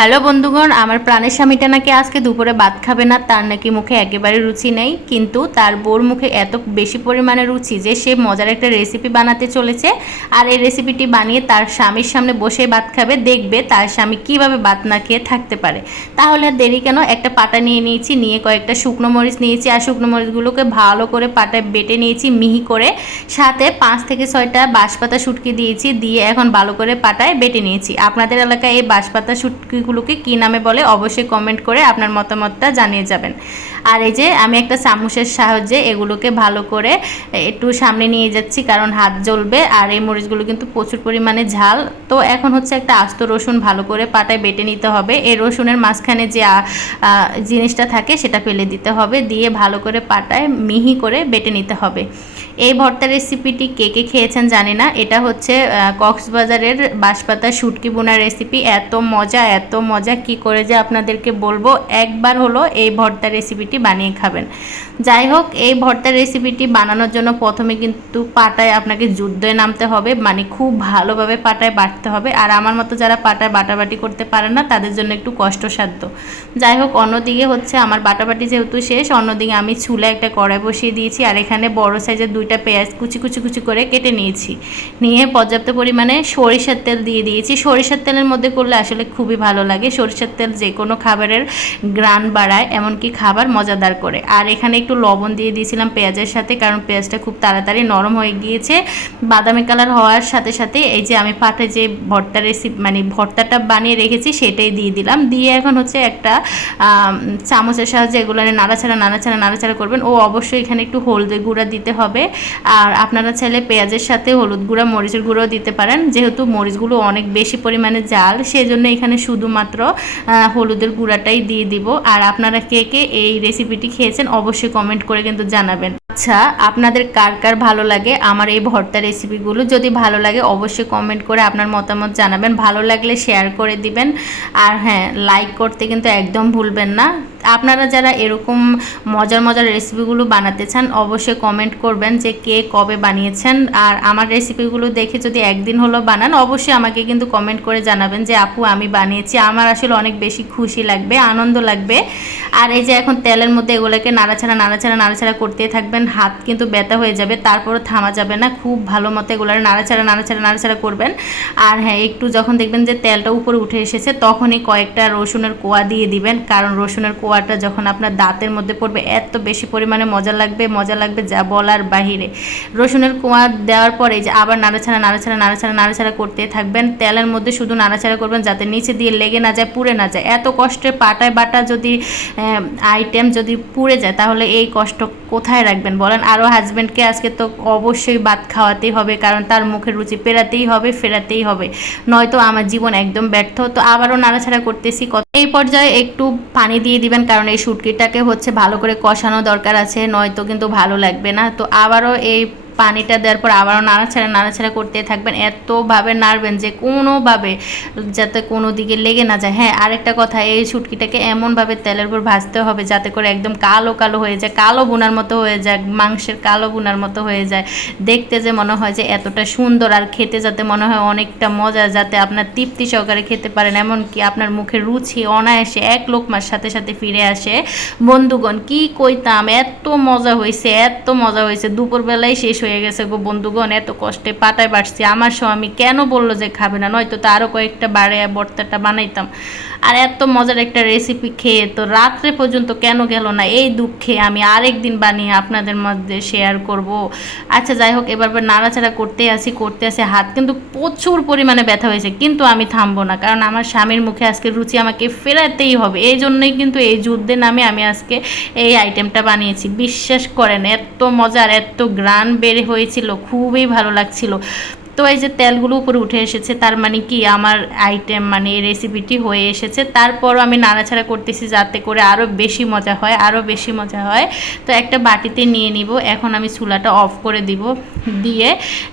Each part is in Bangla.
হ্যালো বন্ধুগণ, আমার প্রাণের স্বামীটা নাকি আজকে দুপুরে ভাত খাবে না? তার নাকি মুখে একেবারে রুচি নেই। কিন্তু তার বোর মুখে এত বেশি পরিমাণে রুচি যে সে মজার একটা রেসিপি বানাতে চলেছে। আর এই রেসিপিটি বানিয়ে তার স্বামীর সামনে বসে ভাত খাবে, দেখবে তার স্বামী কীভাবে ভাত না খেয়ে থাকতে পারে। তাহলে দেরি কেন? একটা পাটা নিয়ে নিয়েছি, নিয়ে কয়েকটা শুকনো মরিচ নিয়েছি, আর শুকনো মরিচগুলোকে ভালো করে পাটায় বেটে নিয়েছি মিহি করে। সাথে পাঁচ থেকে ছয়টা বাঁশপাতা শুটকি দিয়েছি, দিয়ে এখন ভালো করে পাটায় বেটে নিয়েছি। আপনাদের এলাকায় এই বাঁশপাতা শুটকিগুলোকে কী নামে বলে অবশ্যই কমেন্ট করে আপনার মতামতটা জানিয়ে যাবেন। আর এই যে আমি একটা চামচের সাহায্যে এগুলোকে ভালো করে একটু সামনে নিয়ে যাচ্ছি কারণ হাত জ্বলবে আর এই মরিচগুলো কিন্তু প্রচুর পরিমাণে ঝাল। তো এখন হচ্ছে একটা আস্ত রসুন ভালো করে পাটায় বেটে নিতে হবে। এই রসুনের মাঝখানে যে জিনিসটা থাকে সেটা ফেলে দিতে হবে। দিয়ে ভালো করে পাটায় মিহি করে বেটে নিতে হবে। এই ভর্তা রেসিপিটি কে কে খেয়েছেন জানি না। এটা হচ্ছে কক্সবাজারের বাঁশপাতা শুটকি বোনার রেসিপি এত মজা এত মজা, কি করে যে আপনাদেরকে বলব? একবার হলো এই ভর্তা রেসিপিটি বানিয়ে খাবেন। যাই হোক, এই ভর্তা রেসিপিটি বানানোর জন্য প্রথমে কিন্তু পাটায় আপনাকে যুদ্ধে নামতে হবে মানে খুব ভালোভাবে পাটায় বাটতে হবে। আর আমার মতো যারা পাটায় বাটাবাটি করতে পারে না, তাদের জন্য একটু কষ্টসাধ্য। যাই হোক, অন্যদিকে হচ্ছে, আমার বাটাবাটি যেহেতু শেষ, অন্যদিকে আমি চুলে একটা কড়াই বসিয়ে দিয়েছি। আর এখানে বড় সাইজের দুইটা পেঁয়াজ কুচি কুচি কুচি করে কেটে নিয়েছি। নিয়ে পর্যাপ্ত পরিমাণে সরিষার তেল দিয়ে দিয়েছি। সরিষার তেলের মধ্যে করলে আসলে খুবই ভালো লাগে। সরিষার তেল যে কোনো খাবারের গ্রান বাড়ায়, এমনকি খাবার মজাদার করে। আর এখানে একটু লবণ দিয়ে দিয়েছিলাম পেঁয়াজের সাথে, কারণ পেঁয়াজটা খুব তাড়াতাড়ি নরম হয়ে গিয়েছে। বাদামি কালার হওয়ার সাথে সাথে এই যে আমি পাটে যে ভর্তা রেসিপি মানে ভর্তাটা বানিয়ে রেখেছি, সেটাই দিয়ে দিলাম। দিয়ে এখন হচ্ছে একটা চামচের সাহায্যে এগুলো নাড়াচাড়া নাড়াচাড়া নাড়াচাড়া করবেন। ও অবশ্যই এখানে একটু হলদে গুঁড়া দিতে হবে। আর আপনারা চাইলে পেঁয়াজের সাথে হলুদ গুঁড়া, মরিচের গুঁড়াও দিতে পারেন। যেহেতু মরিচগুলো অনেক বেশি পরিমাণে জাল সেই জন্য এখানে শুধুমাত্র হলুদের গুঁড়াটাই দিয়ে দিব। আর আপনারা কে কে এই রেসিপিটি খেয়েছেন অবশ্যই কমেন্ট করে কিন্তু জানাবেন। আচ্ছা আপনাদের কার কার ভালো লাগে আমার এই ভর্তা রেসিপিগুলো যদি ভালো লাগে অবশ্যই কমেন্ট করে আপনার মতামত জানাবেন। ভালো লাগলে শেয়ার করে দিবেন। আর হ্যাঁ লাইক করতে কিন্তু একদম ভুলবেন না। আপনারা যারা এরকম মজার মজার রেসিপিগুলো বানাতে চান, অবশ্যই কমেন্ট করবেন যে কে কবে বানিয়েছেন। আর আমার রেসিপিগুলো দেখে যদি একদিন হলো বানান, অবশ্যই আমাকে কিন্তু কমেন্ট করে জানাবেন যে, আপু, আমি বানিয়েছি। আমার আসলে অনেক বেশি খুশি লাগবে, আনন্দ লাগবে। আর এই যে এখন তেলের মধ্যে এগুলোকে নাড়াছাড়া নাড়াছাড়া নাড়াছাড়া করতে থাকবেন, হাত কিন্তু ব্যথা হয়ে যাবে, তারপরও থামা যাবে না। খুব ভালো মতো এগুলো নাড়াছাড়া নাড়াছাড়া নাড়াছাড়া করবেন। আর হ্যাঁ একটু যখন দেখবেন যে তেলটা উপরে উঠে এসেছে, তখনই কয়েকটা রসুনের কোয়া দিয়ে দিবেন, কারণ রসুনের কোয়াটা যখন আপনার দাঁতের মধ্যে পড়বে, এত বেশি পরিমাণে মজা লাগবে মজা লাগবে যা বলার বাহিরে। রসুনের কোয়া দেওয়ার পরে যে আবার নাড়াছাড়া নাড়াছাড়া নাড়াছাড়া নাড়াছাড়া করতে থাকবেন। তেলের মধ্যে শুধু নাড়াছাড়া করবেন যাতে নিচে দিয়ে লেগে না যায়, পুড়ে না যায়। এত কষ্টের পাটায় বাটা যদি আইটেম যদি পুড়ে যায়, তাহলে এই কষ্ট কোথায় রাখবেন বলেন? আরও হাজব্যান্ডকে আজকে তো অবশ্যই ভাত খাওয়াতেই হবে, কারণ তার মুখের রুচি পেরাতেই হবে, ফেরাতেই হবে। নয়তো আমার জীবন একদম ব্যর্থ। তো আবারও নাড়াছাড়া করতেছি, কত এই পর্যায়ে একটু পানি দিয়ে দিবেন, কারণ এই শুটকিটাকে হচ্ছে ভালো করে কষানো দরকার আছে, নয়তো কিন্তু ভালো লাগবে না। তো আবারও এই পানিটা দেওয়ার পর আবারও নাড়াচাড়া নাড়াচাড়া করতে থাকবেন। এতভাবে নাড়বেন যে কোনোভাবে যাতে কোনো দিকে লেগে না যায়। হ্যাঁ আরেকটা কথা, এই শুটকিটাকে এমনভাবে তেলের উপর ভাজতে হবে যাতে করে একদম কালো কালো হয়ে যায়, কালো বোনার মতো হয়ে যায়, মাংসের কালো বোনার মতো হয়ে যায়। দেখতে যে মনে হয় যে এতটা সুন্দর আর খেতে যাতে মনে হয় অনেকটা মজা, যাতে আপনার তৃপ্তি সহকারে খেতে পারেন। এমনকি আপনার মুখে রুচি অনায়াসে এক লোকমার সাথে সাথে ফিরে আসে। বন্ধুগণ, কি কইতাম, এত মজা হয়েছে এত মজা হয়েছে দুপুরবেলায় শেষ হয়ে গেছে গো বন্ধুগণ, এত কষ্টে পাতায় বাড়ছি আমার স্বামী কেন বলল যে খাবে না? নয়তো তো আরও কয়েকটা বাড়ে, বর্তাটা বানাইতাম। আর এত মজার একটা রেসিপি খেয়ে তো রাত্রে পর্যন্ত কেন গেল না? এই দুঃখে আমি আরেক দিন বানিয়ে আপনাদের মধ্যে শেয়ার করব। আচ্ছা যাই হোক, এবার নাড়াচাড়া করতে আসি করতে আসি হাত কিন্তু প্রচুর পরিমাণে ব্যথা হয়েছে, কিন্তু আমি থামবো না। কারণ আমার স্বামীর মুখে আজকে রুচি আমাকে ফেরাতেই হবে। এই জন্যই কিন্তু এই যুদ্ধে নামে আমি আজকে এই আইটেমটা বানিয়েছি। বিশ্বাস করেন, এত মজার, এত গ্রান বের হয়েছিল খুবই ভালো লাগছিল। তো এই যে তেলগুলো উপরে উঠে এসেছে, তার মানে কি আমার আইটেম মানে রেসিপিটি হয়ে এসেছে। তারপরও আমি নাড়াছাড়া করতেছি যাতে করে আরও বেশি মজা হয় আরও বেশি মজা হয়। তো একটা বাটিতে নিয়ে নিব, এখন আমি চুলাটা অফ করে দিব। দিয়ে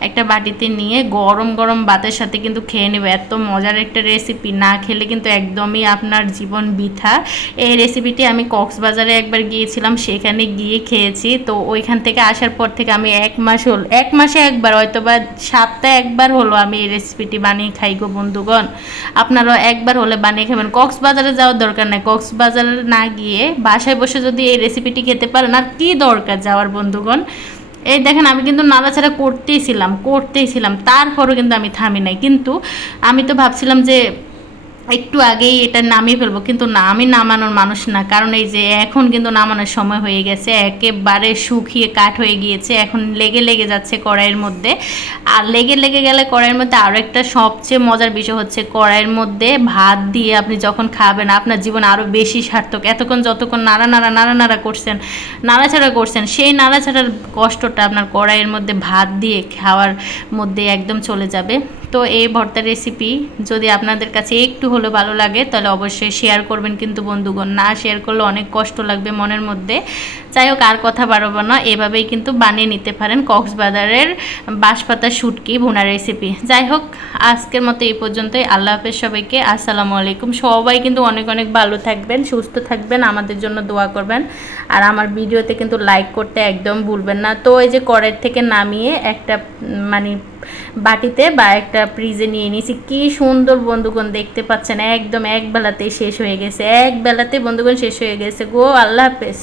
একটা বাটিতে নিয়ে গরম গরম ভাতের সাথে কিন্তু খেয়ে নেব। এত মজার একটা রেসিপি না খেলে কিন্তু একদমই আপনার জীবন বৃথা। এই রেসিপিটি আমি কক্সবাজারে একবার গিয়েছিলাম, সেখানে গিয়ে খেয়েছি। তো ওইখান থেকে আসার পর থেকে আমি এক মাস হল, এক মাসে একবার হয়তো বা সপ্তাহে একবার হলো আমি এই রেসিপিটি বানিয়ে খাই গো বন্ধুগণ। আপনারাও একবার হলে বানিয়ে খাবেন। কক্সবাজারে যাওয়ার দরকার নাই। কক্সবাজারে না গিয়ে বাসায় বসে যদি এই রেসিপিটি খেতে পারেন, আর কি দরকার যাওয়ার বন্ধুগণ? এই দেখেন, আমি কিন্তু নাড়াচাড়া করতেই ছিলাম করতেই ছিলাম। তারপরও কিন্তু আমি থামি নাই। কিন্তু আমি তো ভাবছিলাম যে একটু আগেই এটা নামিয়ে ফেলব, কিন্তু না, আমি নামানোর মানুষ না। কারণ এই যে এখন কিন্তু নামানোর সময় হয়ে গেছে, একেবারে শুকিয়ে কাঠ হয়ে গিয়েছে, এখন লেগে লেগে যাচ্ছে কড়াইয়ের মধ্যে। আর লেগে লেগে গেলে কড়াইয়ের মধ্যে আরও একটা সবচেয়ে মজার বিষয় হচ্ছে কড়াইয়ের মধ্যে ভাত দিয়ে আপনি যখন খাবেন, আপনার জীবন আরও বেশি সার্থক। এতক্ষণ যতক্ষণ নাড়া নাড়া নাড়া নাড়া করছেন নাড়াছাড়া করছেন, সেই নাড়াছাড়ার কষ্টটা আপনার কড়াইয়ের মধ্যে ভাত দিয়ে খাওয়ার মধ্যে একদম চলে যাবে। তো এই ভর্তা রেসিপি যদি আপনাদের কাছে একটু হলেও ভালো লাগে, তাহলে অবশ্যই শেয়ার করবেন কিন্তু বন্ধুগণ। না শেয়ার করলে অনেক কষ্ট লাগবে মনের মধ্যে। যাই হোক, আর কথা বাড়াবো না। এভাবেই কিন্তু বানিয়ে নিতে পারেন কক্সবাজারের বাঁশপাতা শুটকি ভুনা রেসিপি যাই হোক, আজকের মতো এই পর্যন্তই। আল্লাহ হাফেজ সবাইকে। আসসালামু আলাইকুম। সবাই কিন্তু অনেক অনেক ভালো থাকবেন, সুস্থ থাকবেন, আমাদের জন্য দোয়া করবেন। আর আমার ভিডিওতে কিন্তু লাইক করতে একদম ভুলবেন না। তো এই যে কড়াই থেকে নামিয়ে একটা মানে বাটিতে বা একটা ফ্রিজে নিয়ে নিয়েছি। কি সুন্দর বন্ধুগণ দেখতে পাচ্ছেন। একদম এক বেলাতেই শেষ হয়ে গেছে। এক বেলাতে বন্ধুগণ শেষ হয়ে গেছে গো। আল্লাহ হাফেজ।